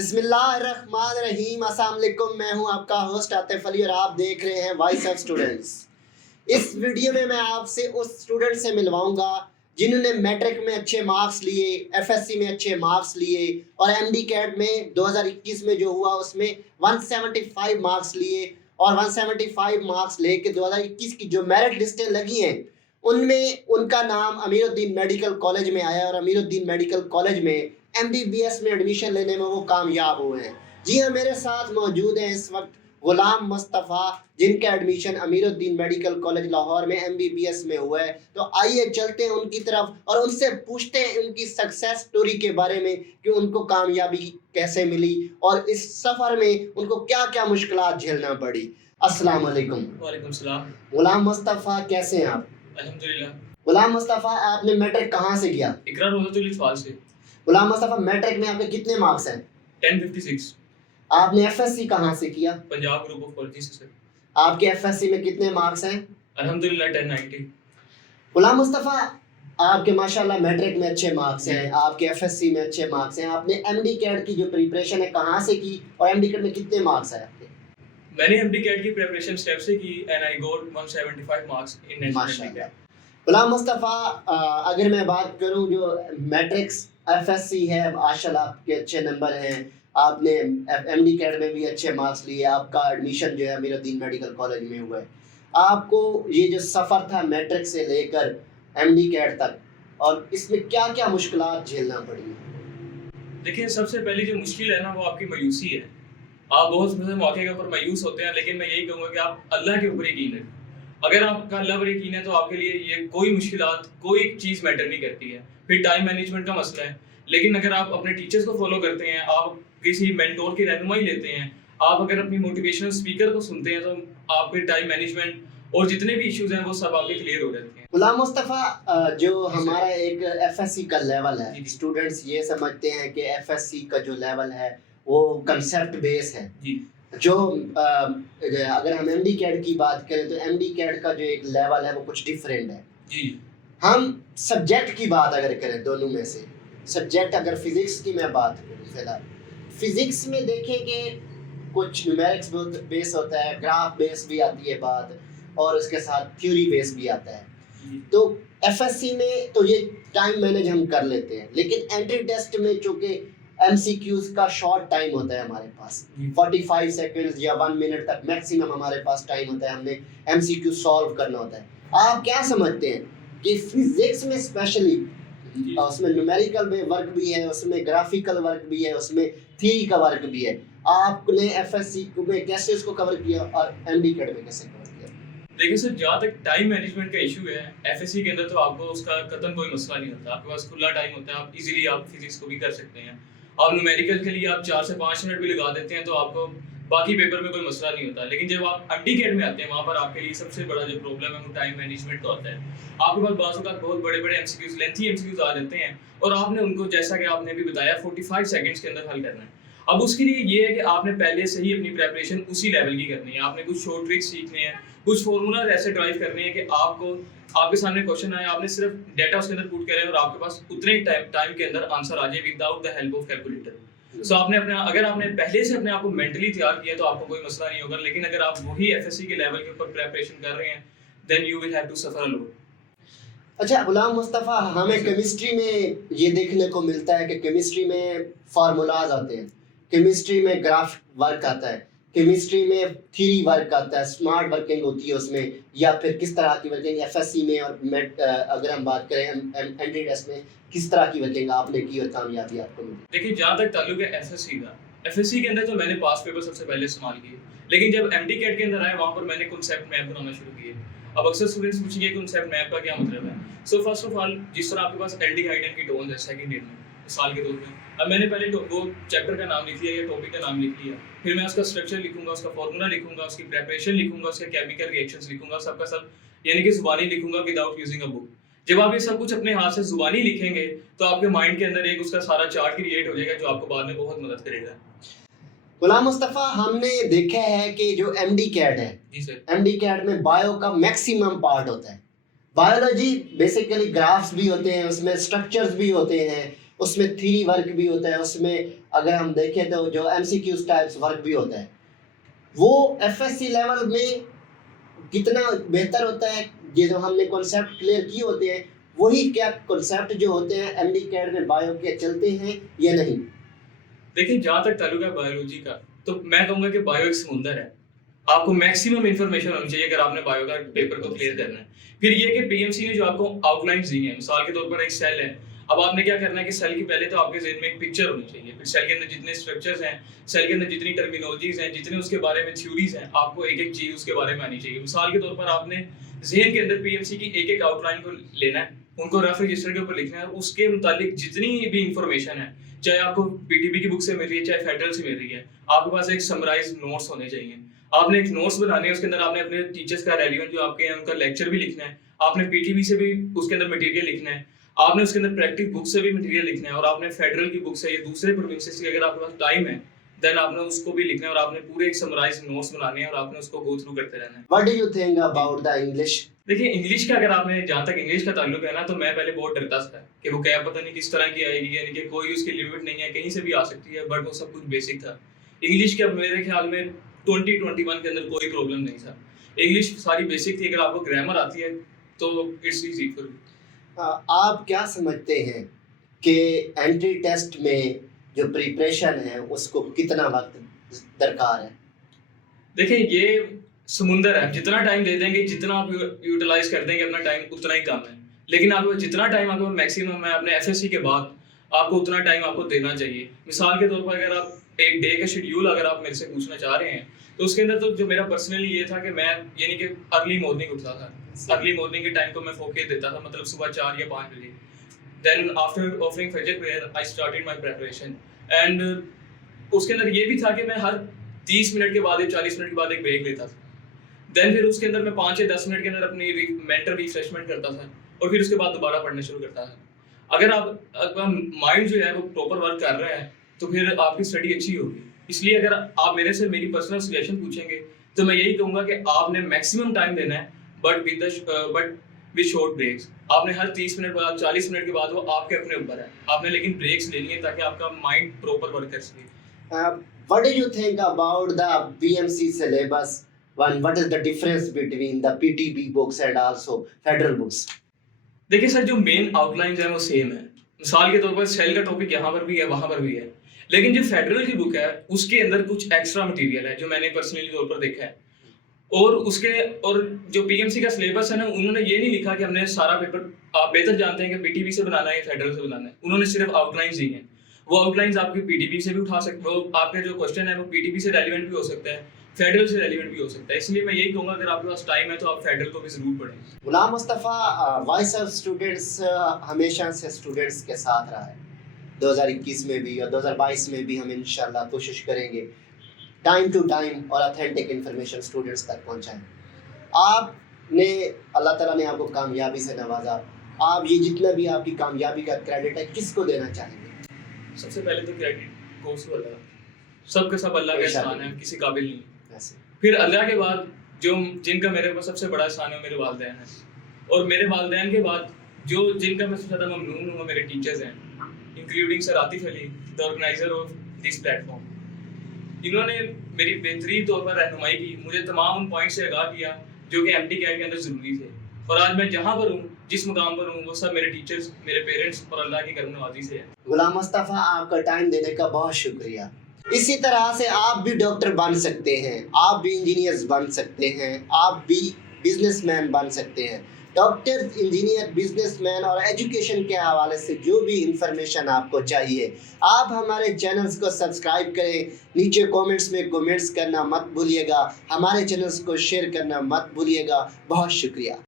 बिस्मिल्लाहिर्रहमानिर्रहीम। अस्सलाम वालेकुम। मैं हूं आपका होस्ट आतिफ अली और आप देख रहे हैं वॉइस ऑफ स्टूडेंट्स। इस वीडियो में मैं आपसे उस स्टूडेंट से मिलवाऊंगा जिन्होंने मैट्रिक में अच्छे मार्क्स लिए, एफएससी में अच्छे मार्क्स लिए और एमडी कैट में 2021 में जो हुआ उसमें 175 मार्क्स लिए और 175 मार्क्स लेके 2021 की जो मेरिट लिस्टें लगी हैं उनमें उनका नाम अमीरुद्दीन मेडिकल कॉलेज में आया और अमीरुद्दीन मेडिकल कॉलेज में एमबीबीएस में एडमिशन लेने में वो कामयाब हुए हैं। जी हाँ, मेरे साथ मौजूद हैं इस वक्त गुलाम मुस्तफ़ा, जिनका admission Amiruddin medical college Lahore में एमबीबीएस में हुआ है। तो आइए चलते हैं उनकी तरफ और उनसे पूछते हैं उनकी सक्सेस स्टोरी के बारे में कि उनको कामयाबी कैसे मिली और इस सफ़र में उनको क्या क्या मुश्किलात झेलना पड़ी। अस्सलाम वालेकुम। वालेकुम सलाम। गुलाम मुस्तफ़ा, कैसे हैं आप? अल्हम्दुलिल्लाह। गुलाम मुस्तफ़ा, आपने मैट्रिक कहाँ से किया? इकरा रोज़तुल इत्फाल से। गुलाम मुस्तफ़ा, मैट्रिक में आपके कितने मार्क्स हैं? 1056। आपने एफएससी कहाँ से किया? पंजाब ग्रुप ऑफ कॉलेजेस से सर। आपके एफएससी में कितने मार्क्स हैं? अल्हम्दुलिल्लाह 1090। गुलाम मुस्तफ़ा, आपके माशाल्लाह मैट्रिक में अच्छे मार्क्स हैं, आपके एफएससी में अच्छे मार्क्स हैं। आपने एमडी कैट की जो प्रिपरेशन है कहाँ से की और एमडी कैट में कितने मार्क्स आए आपके? मैंने एमडी कैट की प्रिपरेशन स्टेप से की and I got 175 marks in national MD CAT. Ghulam Mustafa, अगर मैं बात करूं जो मैट्रिक्स एफएससी है, माशाल्लाह आपके अच्छे नंबर हैं, आपने एमडी कैट में भी अच्छे मार्क्स लिए, आपका एडमिशन जो है अमीरुद्दीन मेडिकल कॉलेज में हुआ है। आपको ये जो सफ़र था मैट्रिक से लेकर एमडी कैट तक और इसमें क्या क्या मुश्किलात झेलना पड़ी? देखिए, सबसे पहली जो मुश्किल है ना वो आपकी मायूसी है। आप बहुत से मौके के ऊपर मायूस होते हैं, लेकिन मैं यही कहूँगा कि आप अल्लाह के ऊपर यकीन रखें। अगर आपका अल्लाह पर यकीन है तो आपके लिए ये कोई मुश्किलात, कोई चीज़ मैटर नहीं करती है। फिर टाइम मैनेजमेंट का मसला है, लेकिन अगर आप अपने टीचर्स को फॉलो करते हैं, आप किसी मेंटोर की रहनुमाई लेते हैं, आप अगर अपनी मोटिवेशनल स्पीकर को सुनते हैं, तो आपके टाइम मैनेजमेंट और जितने भी इश्यूज हैं वो सब आपके क्लियर हो जाते हैं। गुलाम मुस्तफ़ा, जो हमारा एक एफएससी का लेवल है, स्टूडेंट्स ये समझते हैं कि एफएससी का जो लेवल है वो कंसेप्ट बेस है जी। जो अगर हम एमडी कैट की बात करें तो एमडी कैट का जो एक लेवल है वो कुछ डिफरेंट है जी। हम सब्जेक्ट की बात अगर करें, दोनों में से सब्जेक्ट अगर फिजिक्स की मैं बात करूँ, फिलहाल फिजिक्स में देखें कि कुछ न्यूमेरिक्स बेस होता है, ग्राफ बेस भी आती है बात और उसके साथ थ्योरी बेस भी आता है। तो एफएससी में तो ये टाइम मैनेज हम कर लेते हैं, लेकिन एंट्री टेस्ट में चूँकि एमसीक्यूज का शॉर्ट टाइम होता है हमारे पास, 45 सेकंड्स या 1 मिनट तक मैक्सिमम हमारे पास टाइम होता है, हमने एमसीक्यू सॉल्व करना होता है। आप क्या समझते हैं कि फिजिक्स में स्पेशली उसमें न्यूमेरिकल वर्क भी है, उसमें ग्राफिकल वर्क भी है, उसमें थ्योरी का वर्क भी है, आपने एफएससी में कैसे उसको कवर किया और एमडी कैट में कैसे कवर किया? देखिए सर, जहाँ तक टाइम मैनेजमेंट का इशू है, एफएससी के अंदर तो आपको उसका कतई कोई मसला नहीं होता। आपके पास खुला टाइम होता है, आप इजीली आप फिजिक्स को भी कर सकते हैं और न्यूमेरिकल के लिए आप 4 से 5 मिनट भी लगा देते हैं तो आपको बाकी पेपर में कोई मसला नहीं होता। लेकिन जब आप एमडी कैट में आते हैं, वहाँ पर आपके लिए सबसे बड़ा जो प्रॉब्लम है वो टाइम मैनेजमेंट का होता है। आपके पास बाज़ औक़ात बहुत बड़े-बड़े एमसीक्यूज़, लेंथी एमसीक्यूज़ आ जाते हैं और आपने उनको, जैसा कि आपने भी बताया, 45 सेकंड्स के अंदर हल करना है। अब उसके लिए ये है कि आपने पहले से ही अपनी प्रिपरेशन उसी लेवल की करनी है। आपने कुछ शॉर्ट ट्रिक्स सीखने हैं, कुछ फार्मूलाज ऐसे ड्राइव करने हैं कि आपको, आपके सामने क्वेश्चन आए, आपने सिर्फ डेटा उसके अंदर पुट करें और आपके पास उतने टाइम के अंदर आंसर आ जाए without the help of calculator. So अगर आपने पहले से अपने आप को मेंटली तैयार किया तो आपको कोई मसला नहीं होगा। लेकिन अगर आप वही एफएससी के लेवल के ऊपर प्रिपरेशन कर रहे हैं, then you will have to suffer alone. अच्छा गुलाम मुस्तफ़ा, हमें केमिस्ट्री में ये देखने को मिलता है कि केमिस्ट्री में फार्मूलाज आते हैं, केमिस्ट्री में ग्राफ वर्क आता है, केमिस्ट्री में थ्योरी वर्क आता है, स्मार्ट वर्किंग होती है उसमें, या फिर किस तरह की वर्किंग एफएससी में और अगर हम बात करें एंट्री टेस्ट में किस तरह की वर्किंग आपने की और कामयाबी आपको मिली? देखिए, जहाँ तक ताल्लुक है एफएससी का, एफएससी के अंदर तो मैंने पास पेपर सबसे पहले इस्तेमाल किए, लेकिन जब एमडी कैट के अंदर आए वहाँ पर मैंने कॉन्सेप्ट मैप बनाना शुरू किए। अब अक्सर स्टूडेंट्स पूछेंगे कॉन्सेप्ट मैप का क्या मतलब है। सो फर्स्ट ऑफ ऑल, जिस तरह आपके पास एल्डिहाइड एंड कीटोन्स है सेकंड ईयर में, साल के दौर में, अब मैंने पहले वो चैप्टर का नाम लिख लिया या टॉपिक का नाम लिख लिया, फिर मैं उसका स्ट्रक्चर लिखूंगा, उसका फॉर्मूला लिखूंगा, उसकी प्रिपरेशन लिखूंगा, उसके केमिकल रिएक्शंस लिखूंगा, सबका सब, यानी कि जुबानी लिखूंगा विदाउट यूजिंग अ बुक। जब आप ये सब कुछ अपने हाथ से जुबानी लिखेंगे तो आपके माइंड के अंदर एक उसका सारा चार्ट क्रिएट हो जाएगा जो आपको बाद में बहुत मदद करेगा। गुलाम मुस्तफ़ा, हमने देखा है कि जो एमडी कैट है, जी सर, एमडी कैट में बायो का मैक्सिमम पार्ट होता है। बायोलॉजी बेसिकली ग्राफ्स भी होते हैं, उसमें स्ट्रक्चर्स भी होते हैं, उसमें थ्योरी वर्क भी होता है, उसमें अगर हम देखें तो जो MCQ टाइप्स वर्क भी होता है, वो FSC लेवल में कितना बेहतर होता है। ये जो हमने कॉन्सेप्ट क्लियर किए होते हैं, वही क्या कॉन्सेप्ट जो होते हैं MD कैड में बायो के चलते हैं या नहीं? देखिए, जहाँ तक ताल्लुक है बायोलॉजी का, तो मैं कहूँगा कि बायो एक समुंदर है। आपको मैक्सिमम इन्फॉर्मेशन होनी चाहिए अगर आपने बायो का पेपर को क्लियर करना है। फिर ये कि पीएमसी ने जो आपको आउटलाइंस दी हैं, मिसाल के तौर पर एक सेल है, अब आपने क्या करना है कि सेल की पहले तो आपके ज़हन में एक पिक्चर होनी चाहिए, फिर सेल के अंदर जितने स्ट्रक्चर्स हैं, सेल के अंदर जितनी टर्मिनोलॉजीज हैं, जितने उसके बारे में थ्योरीज हैं, आपको एक एक चीज़ उसके बारे में आनी चाहिए। मिसाल के तौर पर आपने ज़हन के अंदर पीएमसी की एक एक आउटलाइन को लेना है, उनको रफ रजिस्टर के ऊपर लिखना है, और उसके मुतालिक जितनी भी इंफॉर्मेशन है, चाहे आपको पीटीबी की बुक से मिल रही है, चाहे फेडरल से मिल रही है, आपके पास एक समराइज नोट्स होने चाहिए। आपने एक नोट्स बनाने हैं, उसके अंदर आपने अपने टीचर्स का रेलिवेंट जो आपके हैं उनका लेक्चर भी लिखना है, आपने पीटीबी से भी उसके अंदर मटेरियल लिखना है, आपने उसके अंदर प्रैक्टिस बुक से भी मटेरियल लिखना है, और आपने फेडरल की बुक से या दूसरे प्रोविंसेस की अगर आपके पास टाइम है देन आपने उसको भी लिखना है, और आपने पूरे एक समराइज नोट्स बनाने हैं और आपने उसको गो थ्रू करते रहना है। What do you think about the English? देखिए, इंग्लिश का अगर आपने जहाँ तक इंग्लिश का ताल्लुक है ना, तो मैं पहले बहुत डरता था कि वो क्या पता नहीं किस तरह की आएगी, यानी कि कोई उसकी लिमिट नहीं है, कहीं से भी आ सकती है, बट वो सब कुछ बेसिक था। इंग्लिश का मेरे ख्याल में 2021 के अंदर कोई प्रॉब्लम नहीं था। इंग्लिश सारी बेसिक थी, अगर आपको ग्रामर आती है तो इट्स इजी फॉर यू। आप क्या समझते हैं कि एंट्री टेस्ट में जो प्रिपरेशन है उसको कितना वक्त दरकार है? देखिए, ये समुंदर है, जितना टाइम दे देंगे, जितना आप यूटिलाइज कर देंगे अपना टाइम, उतना ही कम है। लेकिन आपको जितना टाइम आपको मैक्सिमम है अपने एफएससी के बाद, आपको उतना टाइम आपको देना चाहिए। मिसाल के तौर पर अगर आप एक डे का शेड्यूल अगर आप मेरे से पूछना चाह रहे हैं, तो उसके अंदर तो जो मेरा पर्सनली ये था कि मैं यानी कि अर्ली मॉर्निंग उठता था। अर्ली मॉर्निंग के टाइम को मैं फोकस देता था, मतलब सुबह 4 या 5 बजे। देन आफ्टर ऑफरिंग फजर prayer I started my preparation, and उसके अंदर ये भी था कि मैं हर 30 मिनट के बाद या 40 मिनट के बाद एक ब्रेक लेता था। देन फिर उसके अंदर मैं 5 या 10 मिनट के अंदर अपनी मेंटल रिफ्रेशमेंट करता था, और फिर उसके बाद दोबारा पढ़ना शुरू करता था। अगर आपका माइंड जो है वो प्रॉपर वर्क कर रहा है, तो फिर आपकी स्टडी अच्छी होगी। इसलिए अगर आप मेरे से मेरी पर्सनल सजेशन पूछेंगे, तो मैं यही कहूँगा कि आपने मैक्सिमम टाइम देना है, बट विद शॉर्ट ब्रेक्स। आपने हर 30 मिनट बाद, 40 मिनट के बाद, वो आपके अपने ऊपर है, आपने लेकिन ब्रेक्स लेनी है ताकि आपका माइंड प्रॉपर वर्क कर सके। What do you think about the BMC syllabus? What is the difference between the PTB books and also federal books? देखिए सर, जो मेन आउटलाइंस है वो सेम है। मिसाल के तौर पर सेल का टॉपिक यहाँ पर भी है, वहाँ पर भी है, लेकिन जो फेडरल की बुक है उसके अंदर कुछ एक्स्ट्रा मटेरियल है जो मैंने पर्सनली तौर पर देखा है। और जो पीएमसी का सिलेबस है ना, उन्होंने ये नहीं लिखा कि हमने सारा पेपर, आप बेहतर जानते हैं कि पीटीबी से बनाना है या फेडरल से बनाना है। उन्होंने सिर्फ आउटलाइंस दी हैं। वो आउटलाइंस आपकी पीटीबी से भी उठा सकते हो, आपके जो क्वेश्चन है वो पीटीबी से रेलिवेंट भी हो सकता है, फेडरल से रेलिवेंट भी हो सकता है। इसलिए मैं यही कहूँगा अगर आपके पास टाइम है तो आप फेडरल को भी जरूर पढ़ें। गुलाम मुस्तफ़ा वॉइस ऑफ स्टूडेंट्स हमेशा से स्टूडेंट्स के साथ रहा है। 2021 में भी और 2022 में भी हम इंशाल्लाह कोशिश करेंगे टाइम टू टाइम और ऑथेंटिक इन्फॉर्मेशन स्टूडेंट्स तक पहुंचाएं। आपने, अल्लाह ताला ने आपको कामयाबी से नवाजा। आप ये जितना भी आपकी कामयाबी का क्रेडिट है किसको देना चाहेंगे? सबसे पहले तो क्रेडिट कोर्स को अल्लाह, सबके सब अल्लाह का एहसान है, किसी काबिल नहीं। ऐसे फिर अल्लाह के बाद जिनका मेरे ऊपर सबसे बड़ा एहसान है मेरे वालिदैन हैं, और मेरे वालिदैन के बाद जिनका मैं सबसे ज़्यादा ममनून हूँ वो मेरे टीचर्स हैं, including sir Atif Ali, the organiser of this platform. इन्होंने मेरी बेहतरीन तौर पर रहनुमाई की, मुझे तमाम उन पॉइंट से आगाह किया जो कि एमडी कैड के अंदर ज़रूरी थे, और आज मैं जहाँ पर हूँ, जिस मुकाम पर हूँ, वो सब मेरे टीचर्स, मेरे पेरेंट्स और अल्लाह की करम नवाजी से है। गुलाम मुस्तफ़ा, आपका टाइम देने का बहुत शुक्रिया। इसी तरह से आप भी डॉक्टर बन सकते हैं, आप भी इंजीनियर्स बन सकते हैं, आप भी बिजनेसमैन बन सकते हैं। डॉक्टर, इंजीनियर, बिजनेसमैन और एजुकेशन के हवाले से जो भी इंफॉर्मेशन आपको चाहिए, आप हमारे चैनल्स को सब्सक्राइब करें। नीचे कमेंट्स में कमेंट्स करना मत भूलिएगा, हमारे चैनल्स को शेयर करना मत भूलिएगा। बहुत शुक्रिया।